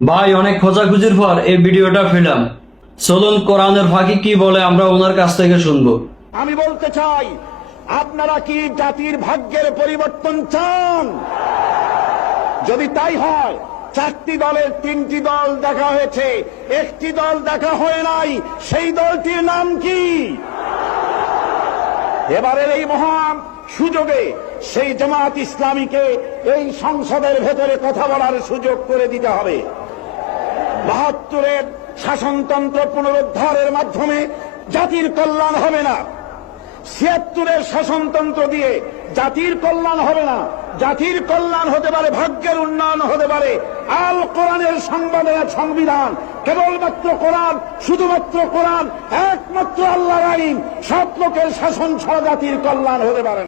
ভাই অনেক খোঁজাখুঁজির পর এই ভিডিওটা পেলাম। চলুন কোরআনের ফাঁকি কি বলে আমরা ওনার কাছ থেকে শুনবো। আমি বলতে চাই, আপনারা কি জাতির ভাগ্যের পরিবর্তন চান? যদি তাই হয়, 4টি দলের 3টি দল দেখা হয়েছে, একটি দল দেখা হয় নাই। সেই দলটির নাম কি? এবারের এই মহান সুযোগে সেই জামাত ইসলামীকে এই সংসদের ভেতরে কথা বলার সুযোগ করে দিতে হবে। 72-এর শাসনতন্ত্র পুনরুদ্ধারের মাধ্যমে জাতির কল্যাণ হবে না। 76-এর শাসনতন্ত্র দিয়ে জাতির কল্যাণ হবে না। জাতির কল্যাণ হতে পারে, ভাগ্যের উন্নয়ন হতে পারে আল কোরআনের সংবিধান। কেবলমাত্র কোরআন, শুধুমাত্র কোরআন, একমাত্র আল্লাহর আইন, সব লোকের শাসন ছাড়া জাতির কল্যাণ হতে পারে না।